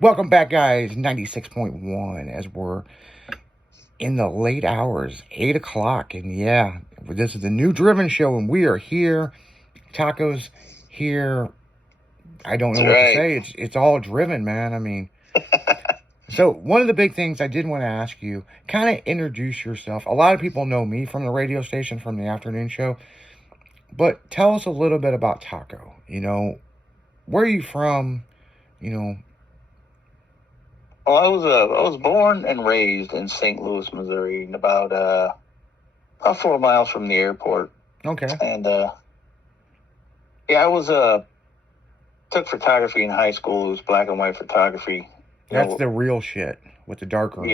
Welcome back, guys. 96.1 as we're in the late hours, 8 o'clock. And yeah, this is the new Driven Show, and we are here. Tacos here. I don't know That's what right. to say. It's all driven, man. I mean, so one of the big things I did want to ask you, kind of introduce yourself. A lot of people know me from the radio station, from the afternoon show. But tell us a little bit about Taco. Where are you from? You know, Well, I was born and raised in St. Louis, Missouri, about 4 miles from the airport. okay. And I took photography in high school. It was black and white photography. That's the real shit with the dark rooms.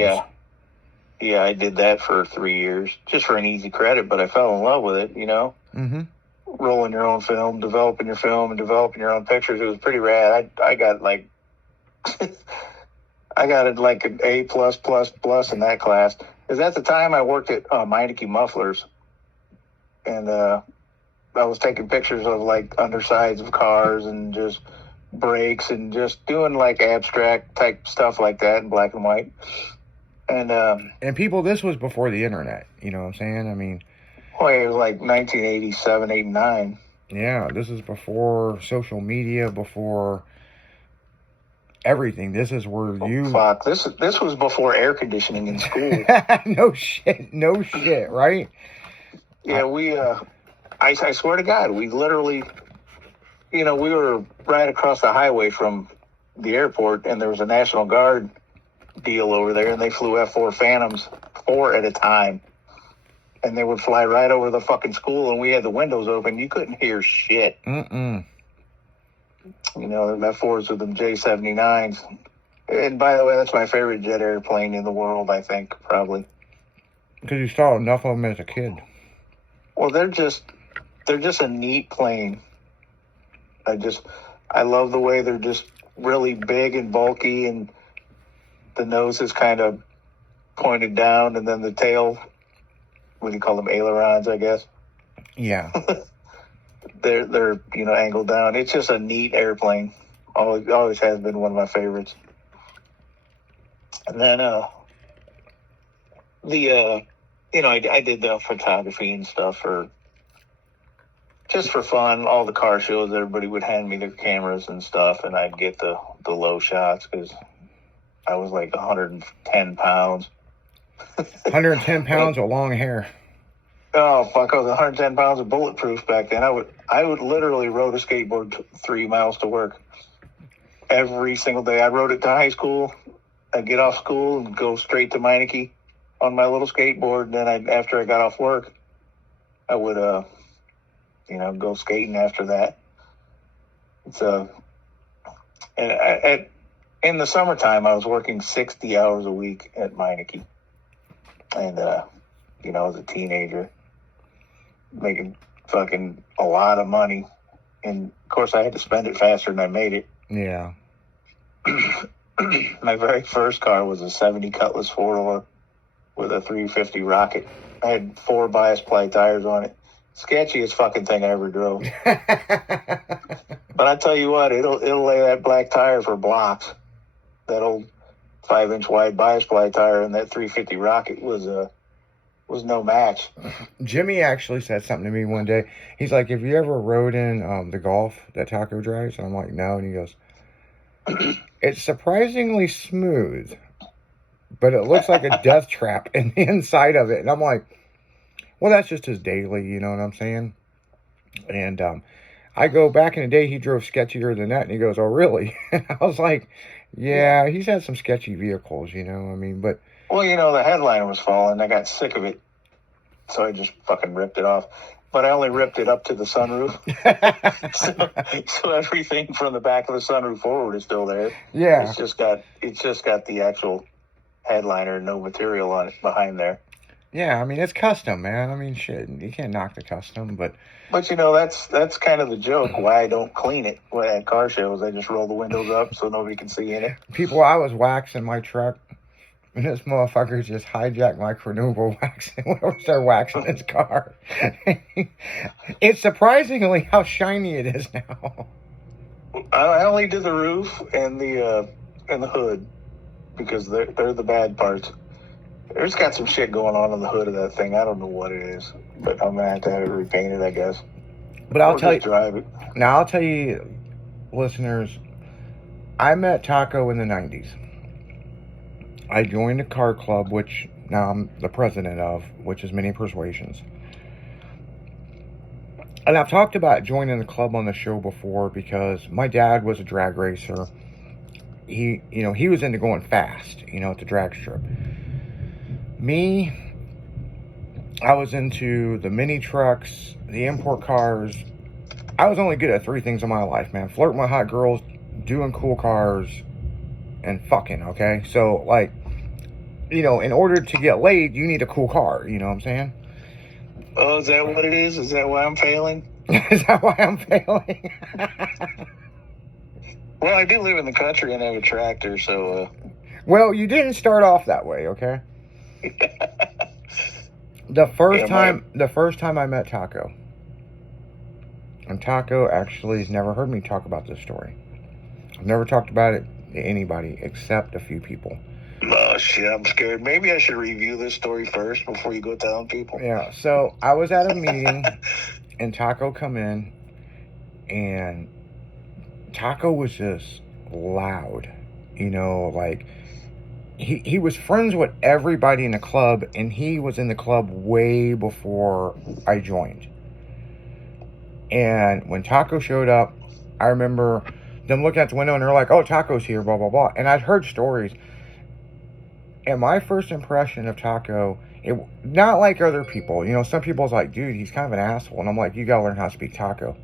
Yeah, I did that for 3 years just for an easy credit, but I fell in love with it. Mm-hmm. Rolling your own film, developing your film, and developing your own pictures. It was pretty rad. I got like. I got it like an A+++ in that class. Because at the time I worked at Meineke Mufflers, and I was taking pictures of like undersides of cars and just brakes and just doing like abstract type stuff like that in black and white. And people, this was before the internet. You know what I'm saying? I mean, it was like 1987, 89. Yeah, this is before social media, before everything. This is where you. Fuck, this was before air conditioning in school. No shit, right? Yeah, I swear to God, we literally, we were right across the highway from the airport, and there was a National Guard deal over there, and they flew F-4 Phantoms, 4 at a time. And they would fly right over the fucking school, and we had the windows open. You couldn't hear shit. Mm-mm. The F-4s with them J-79s. And by the way, that's my favorite jet airplane in the world, I think, probably. Because you saw enough of them as a kid. Well, they're just a neat plane. I love the way they're just really big and bulky, and the nose is kind of pointed down, and then the tail, what do you call them, ailerons, I guess? Yeah. they're angled down. It's just a neat airplane. Always has been one of my favorites. And then I did the photography and stuff just for fun. All the car shows, everybody would hand me their cameras and stuff, and I'd get the low shots because I was like 110 pounds. 110 pounds with long hair. Oh fuck! I was 110 pounds of bulletproof back then. I would literally rode a skateboard 3 miles to work every single day. I rode it to high school. I'd get off school and go straight to Meineke on my little skateboard. And then after I got off work, I would go skating after that. In the summertime, I was working 60 hours a week at Meineke, and I was a teenager, making fucking a lot of money, and of course I had to spend it faster than I made it. Yeah. My very first car was a 70 Cutlass 4-door with a 350 Rocket. I had 4 bias ply tires on it. Sketchiest fucking thing I ever drove. But I tell you what, it'll lay that black tire for blocks. That old 5-inch wide bias ply tire and that 350 Rocket was no match. Jimmy actually said something to me one day. He's like, "Have you ever rode in the Golf that Taco drives?" And I'm like, "No." And he goes, "It's surprisingly smooth, but it looks like a death trap in the inside of it." And I'm like, "Well, that's just his daily," you know what I'm saying? And I go, back in the day, he drove sketchier than that. And he goes, "Oh, really?" And I was like, "Yeah, he's had some sketchy vehicles, but." Well, the headliner was falling. I got sick of it, so I just fucking ripped it off. But I only ripped it up to the sunroof. so everything from the back of the sunroof forward is still there. Yeah. It's just got the actual headliner, no material on it behind there. Yeah, I mean, it's custom, man. I mean, shit, you can't knock the custom, but that's kind of the joke. Why I don't clean it at car shows. I just roll the windows up so nobody can see in it. People, I was waxing my truck. And this motherfucker just hijacked my Carnauba wax and went over there waxing his car. It's surprisingly how shiny it is now. I only did the roof and the in the hood because they're the bad parts. There's got some shit going on in the hood of that thing. I don't know what it is, but I'm gonna have to have it repainted, I guess. But I'll Or tell you. just drive it. Now I'll tell you, listeners. I met Taco in the '90s. I joined a car club, which now I'm the president of, which is Mini Persuasions. And I've talked about joining the club on the show before because my dad was a drag racer. He was into going fast, at the drag strip. Me, I was into the mini trucks, the import cars. I was only good at 3 things in my life, man. Flirting with hot girls, doing cool cars, and fucking, okay? So, like, in order to get laid, you need a cool car, you know what I'm saying? Oh, is that what it is? Is that why I'm failing? Is that why I'm failing? Well, I do live in the country and have a tractor, so... Well, you didn't start off that way, okay? The first time I met Taco, and Taco actually has never heard me talk about this story. I've never talked about it to anybody except a few people. Oh, shit, I'm scared. Maybe I should review this story first before you go telling people. Yeah, so I was at a meeting, and Taco come in, and Taco was just loud. Like, he was friends with everybody in the club, and he was in the club way before I joined. And when Taco showed up, I remember them looking at the window, and they're like, oh, Taco's here, blah, blah, blah. And I'd heard stories. And my first impression of Taco, not like other people. Some people's like, dude, he's kind of an asshole. And I'm like, you gotta learn how to speak Taco.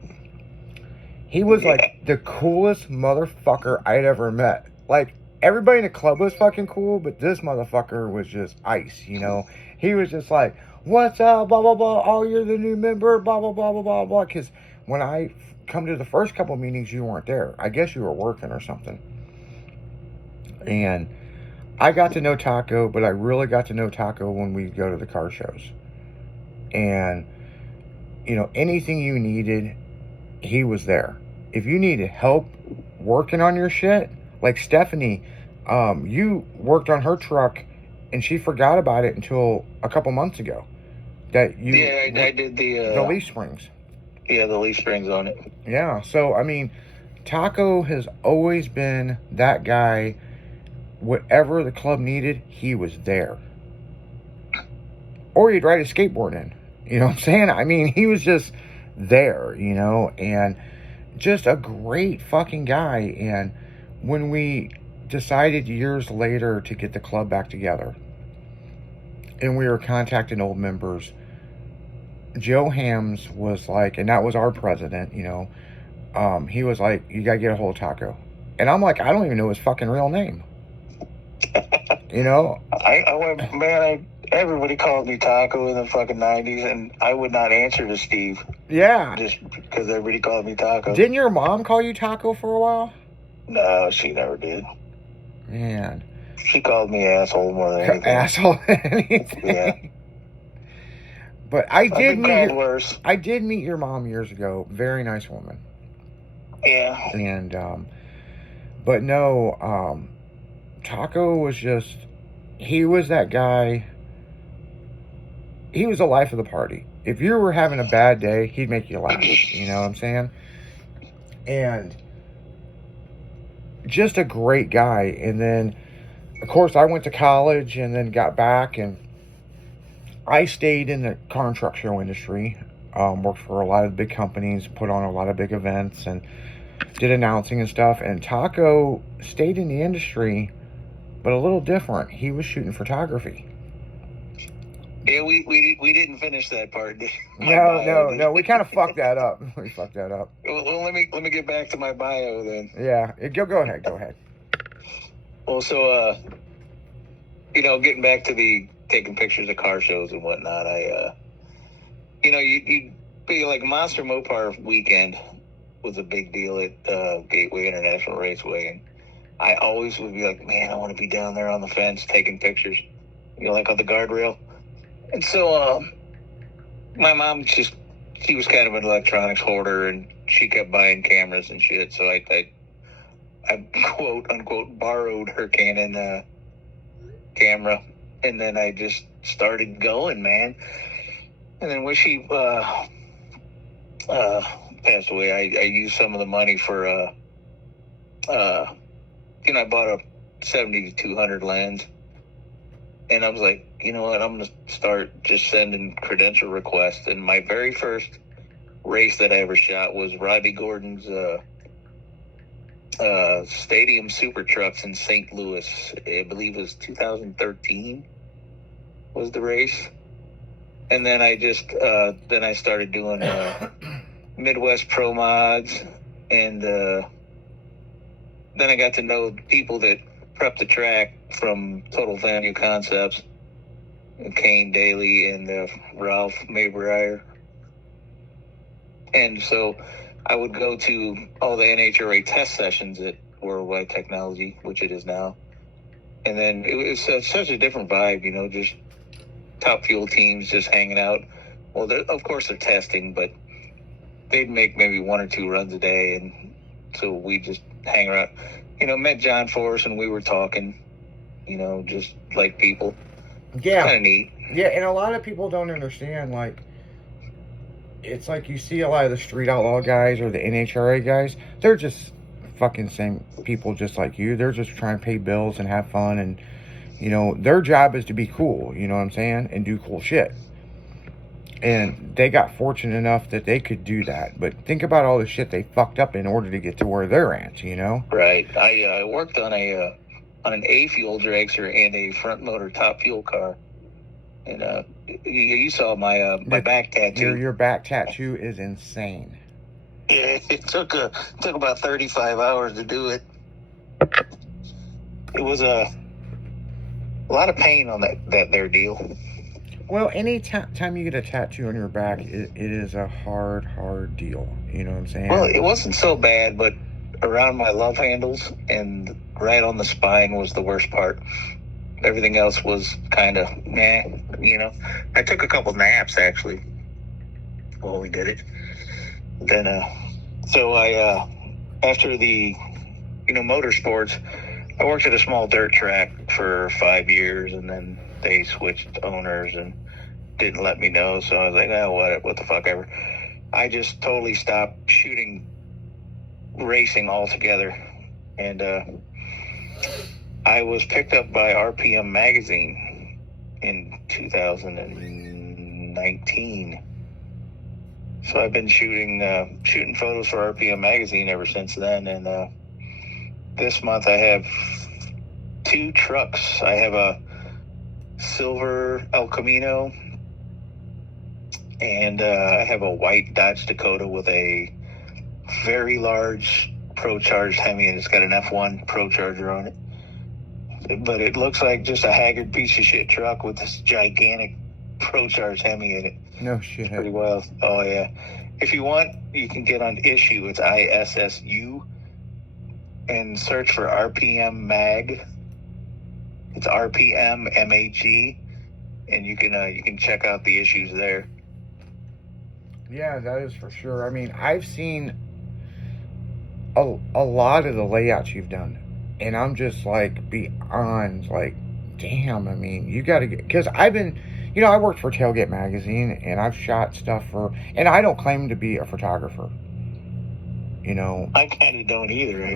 He was like the coolest motherfucker I'd ever met. Like, everybody in the club was fucking cool, but this motherfucker was just ice, He was just like, what's up, blah, blah, blah. Oh, you're the new member, blah, blah, blah, blah, blah, blah. Because when I come to the first couple meetings, you weren't there. I guess you were working or something. And I got to know Taco, but I really got to know Taco when we go to the car shows. And, anything you needed, he was there. If you needed help working on your shit, like Stephanie, you worked on her truck and she forgot about it until a couple months ago. I did the leaf springs. Yeah, the leaf springs on it. Yeah, so, Taco has always been that guy. Whatever the club needed, he was there. Or he'd ride a skateboard in. You know what I'm saying? He was just there, and just a great fucking guy. And when we decided years later to get the club back together, and we were contacting old members, Joe Hams was like, and that was our president, he was like, you gotta get a hold of Taco. And I'm like, I don't even know his fucking real name. I went, man, everybody called me Taco in the fucking 90s, and I would not answer to Steve. Yeah. Just because everybody called me Taco. Didn't your mom call you Taco for a while? No, she never did. Man. She called me asshole more than anything. Asshole than anything. Yeah. But I did meet your mom years ago. Very nice woman. Yeah. And, but no, Taco was just, he was that guy. He was the life of the party. If you were having a bad day, he'd make you laugh. You know what I'm saying? And just a great guy. And then, of course, I went to college and then got back, and I stayed in the car and truck show industry. Worked for a lot of big companies, put on a lot of big events, and did announcing and stuff. And Taco stayed in the industry, but a little different. He was shooting photography. Yeah, we didn't finish that part. No. We kind of fucked that up. Well, let me get back to my bio then. Yeah, go ahead. Well, so getting back to the taking pictures of car shows and whatnot, you'd be like Monster Mopar weekend was a big deal at Gateway International Raceway, and I always would be like, man, I want to be down there on the fence taking pictures, like on the guardrail. And so my mom she was kind of an electronics hoarder, and she kept buying cameras and shit. So I I quote unquote borrowed her Canon camera, and then I just started going, man. And then when she passed away, I used some of the money for I bought a 70-200 lens, and I was like, you know what, I'm gonna start just sending credential requests. And my very first race that I ever shot was Robbie Gordon's Stadium Super Trucks in St. Louis. I believe it was 2013 was the race. And then I just then I started doing Midwest Pro Mods, and then I got to know people that prep the track from Total Value Concepts, Kane Daly and Ralph Maybrier. And so I would go to all the NHRA test sessions at Worldwide Technology, which it is now. And then it was such a different vibe, just Top Fuel teams just hanging out. Well, of course they're testing, but they'd make maybe 1 or 2 runs a day. And so we just hang around. Met John Force, and we were talking, just like people. Yeah. Kind of neat. Yeah, and a lot of people don't understand, it's like you see a lot of the Street Outlaw guys or the NHRA guys, they're just fucking same people just like you. They're just trying to pay bills and have fun, and, their job is to be cool, you know what I'm saying, and do cool shit. And they got fortunate enough that they could do that. But think about all the shit they fucked up in order to get to where they're at, Right. I worked on an A fuel dragster and a front motor Top Fuel car. And you saw my back tattoo. Your back tattoo is insane. Yeah, it took about 35 hours to do it. It was a lot of pain on that there deal. Well, any time you get a tattoo on your back, it is a hard deal. You know what I'm saying? Well, it wasn't so bad, but around my love handles and right on the spine was the worst part. Everything else was kind of I took a couple naps, actually, while we did it. Then, so I, after the, motorsports, I worked at a small dirt track for 5 years, and then they switched owners and didn't let me know. So I was like, what the fuck ever. I just totally stopped shooting racing altogether. And I was picked up by RPM Magazine in 2019. So I've been shooting photos for RPM Magazine ever since then. And this month I have 2 trucks. I have a silver El Camino, and I have a white Dodge Dakota with a very large Pro-Charged Hemi, and it's got an F1 Pro-Charger on it. But it looks like just a haggard piece of shit truck with this gigantic Pro-Charged Hemi in it. No shit. It's pretty wild. Oh, yeah. If you want, you can get on Issue. It's ISSU, and search for RPM Mag. It's RPM MAG, and you can check out the issues there. Yeah, that is for sure. I mean, I've seen a lot of the layouts you've done, and I'm just beyond damn. I mean, you got to get, because I've been, I worked for Tailgate Magazine, and I've shot stuff and I don't claim to be a photographer. I kind of don't either.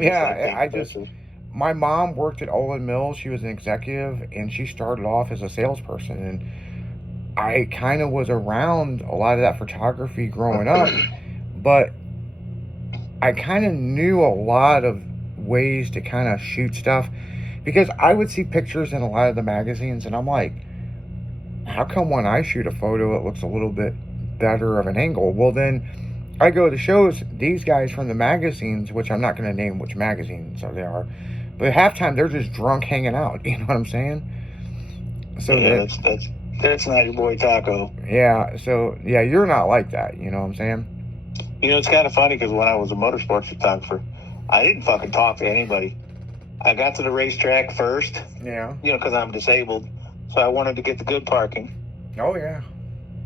My mom worked at Olin Mills. She was an executive, and she started off as a salesperson. And I kind of was around a lot of that photography growing up, but I kind of knew a lot of ways to kind of shoot stuff, because I would see pictures in a lot of the magazines, and I'm like, how come when I shoot a photo, it looks a little bit better of an angle? Well, then I go to shows, these guys from the magazines, which I'm not going to name which magazines they are, but at halftime, they're just drunk hanging out. You know what I'm saying? So yeah, that's not your boy Taco. Yeah. So yeah, you're not like that. You know what I'm saying? It's kind of funny, because when I was a motorsports photographer, I didn't fucking talk to anybody. I got to the racetrack first. Yeah. Because I'm disabled, so I wanted to get the good parking. Oh yeah.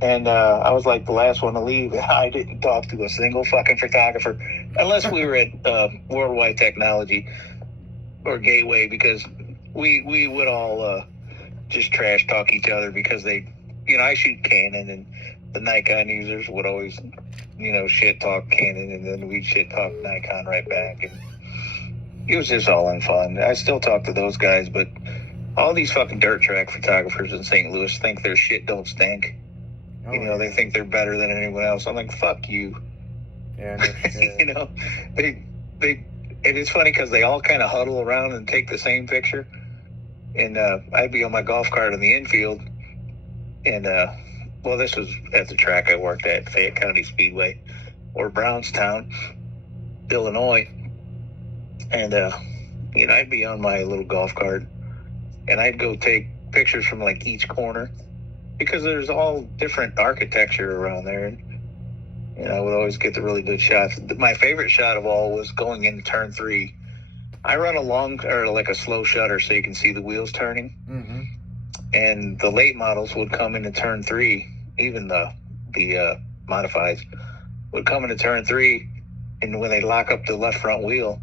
And I was like the last one to leave. I didn't talk to a single fucking photographer, unless we were at Worldwide Technology. or Gateway, because we would all just trash talk each other because they, I shoot Canon, and the Nikon users would always, shit talk Canon, and then we'd shit talk Nikon right back, and it was just all in fun. I still talk to those guys, but all these fucking dirt track photographers in St. Louis think their shit don't stink. Oh, They think they're better than anyone else. I'm like, fuck you. Yeah, no shit. And it's funny because they all kind of huddle around and take the same picture. And I'd be on my golf cart in the infield, and this was at the track I worked at, Fayette County Speedway, or Brownstown, Illinois. And I'd be on my little golf cart, and I'd go take pictures from like each corner, because there's all different architecture around there. And I would always get the really good shots. My favorite shot of all was going into turn 3. I run a slow shutter so you can see the wheels turning. Mm-hmm. And the late models would come into turn 3, even the modifieds would come into turn 3, and when they lock up the left front wheel,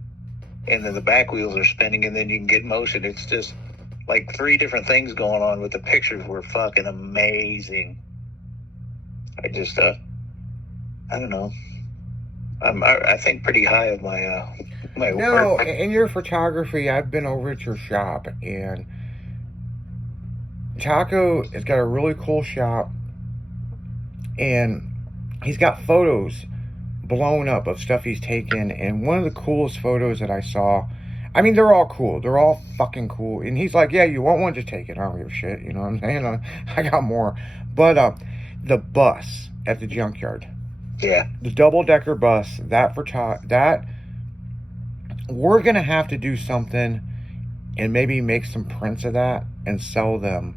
and then the back wheels are spinning, and then you can get motion. It's just like 3 different things going on, but the pictures were fucking amazing. I just, I don't know. I think pretty high of my my No, work. in your photography, I've been over at your shop, and Taco has got a really cool shop, and he's got photos blown up of stuff he's taken, and one of the coolest photos that I saw, I mean, they're all cool. They're all fucking cool. And he's like, yeah, you want one, just take it. I don't give a shit. You know what I'm saying? I got more. But the bus at the junkyard. Yeah. The double-decker bus, that we're going to have to do something and maybe make some prints of that and sell them,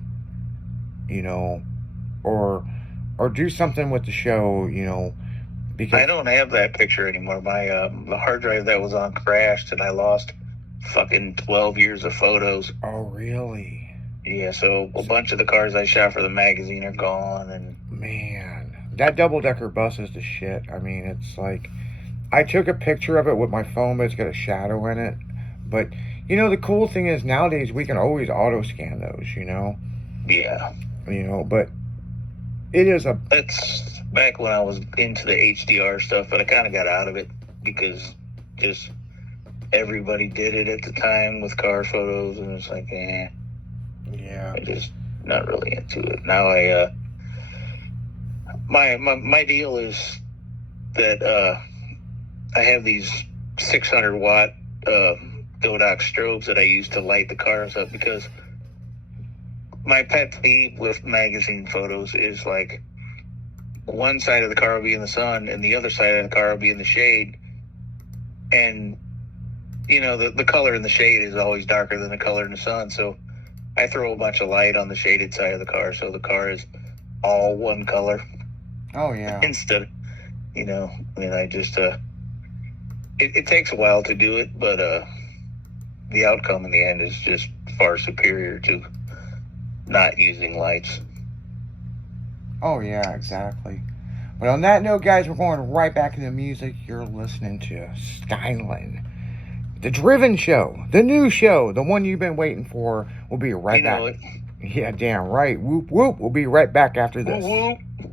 or do something with the show, because I don't have that picture anymore. My the hard drive that was on crashed, and I lost fucking 12 years of photos. Oh, really? Yeah, so a bunch of the cars I shot for the magazine are gone, and man, that double-decker bus is the shit. I mean, it's like, I took a picture of it with my phone, but it's got a shadow in it. But the cool thing is nowadays we can always auto scan those, yeah. But it is That's back when I was into the HDR stuff, but I kind of got out of it because just everybody did it at the time with car photos, and it's like, yeah. I just not really into it. Now my deal is that I have these 600 watt Godox strobes that I use to light the cars up, because my pet peeve with magazine photos is like one side of the car will be in the sun and the other side of the car will be in the shade, and the color in the shade is always darker than the color in the sun, so I throw a bunch of light on the shaded side of the car so the car is all one color. Oh, yeah. Instead, I just it takes a while to do it, but the outcome in the end is just far superior to not using lights. Oh, yeah, exactly. But on that note, guys, we're going right back into music. You're listening to Skyline, the Driven Show, the new show, the one you've been waiting for. We'll be right back. It. Yeah, damn right. Whoop, whoop. We'll be right back after this. Whoop, whoop.